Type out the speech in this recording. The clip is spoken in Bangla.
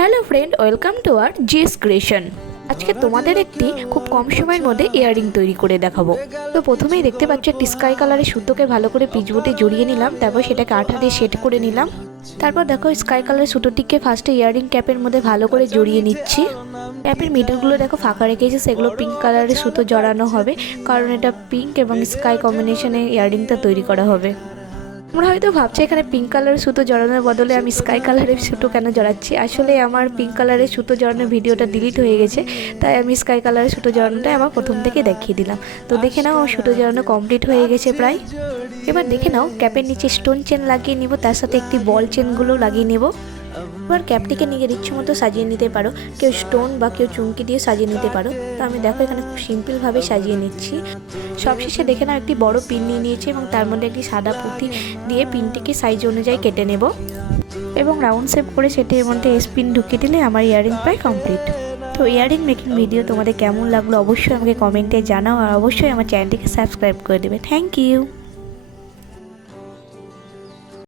Hello friend, welcome to R GS creation. আজকে তোমাদের একটি খুব কম সময়ের মধ্যে ইয়াররিং তৈরি করে দেখাবো। তো প্রথমেই দেখতে পাচ্ছ একটি স্কাই কালারের সুতোকে ভালো করে পিচবোর্ডে জড়িয়ে নিলাম, তারপর সেটাকে আঠা দিয়ে সেট করে নিলাম। তারপর দেখো স্কাই কালারের সুতোটিকে ফার্স্টে ইয়াররিং ক্যাপের মধ্যে ভালো করে জড়িয়ে নিচ্ছি। ক্যাপের মিডলগুলো দেখো ফাঁকা রেখেছি, সেগুলো পিঙ্ক কালারের সুতো জড়ানো হবে, কারণ এটা পিঙ্ক এবং স্কাই কম্বিনেশনে ইয়াররিংটা তৈরি করা হবে। তোমরা হয়তো ভাবছো এখানে পিঙ্ক কালারের সুতো জড়ানোর বদলে আমি স্কাই কালারের সুতো কেন জড়াচ্ছি। আসলে আমার পিঙ্ক কালারের সুতো জড়ানোর ভিডিওটা ডিলিট হয়ে গেছে, তাই আমি স্কাই কালারের সুতো জড়ানোটাই আমার প্রথম থেকে দেখিয়ে দিলাম। তো দেখে নাও আমার সুতো জড়ানো কমপ্লিট হয়ে গেছে প্রায়। এবার দেখে নাও ক্যাপের নিচে স্টোন চেন লাগিয়ে নিব, তার সাথে একটি বল চেনগুলো লাগিয়ে নেব। এবার ক্যাপটিকে নিজের ইচ্ছে মতো সাজিয়ে নিতে পারো, কেউ স্টোন বা কেউ চুমকি দিয়ে সাজিয়ে নিতে পারো। তো আমি দেখো এখানে খুব সিম্পলভাবে সাজিয়ে নিচ্ছি। সবশেষে দেখে নাও একটি বড় পিন নিয়ে নিয়েছি এবং তার মধ্যে একটি সাদা পুঁতি দিয়ে পিনটিকে সাইজ অনুযায়ী কেটে নেব এবং রাউন্ড শেপ করে সেটির মধ্যে স্পিন ঢুকিয়ে দিলে আমার ইয়াররিং প্রায় কমপ্লিট। তো ইয়াররিং মেকিং ভিডিও তোমাদের কেমন লাগলো অবশ্যই আমাকে কমেন্টে জানাও, আর অবশ্যই আমার চ্যানেলটিকে সাবস্ক্রাইব করে দেবে। Thank you.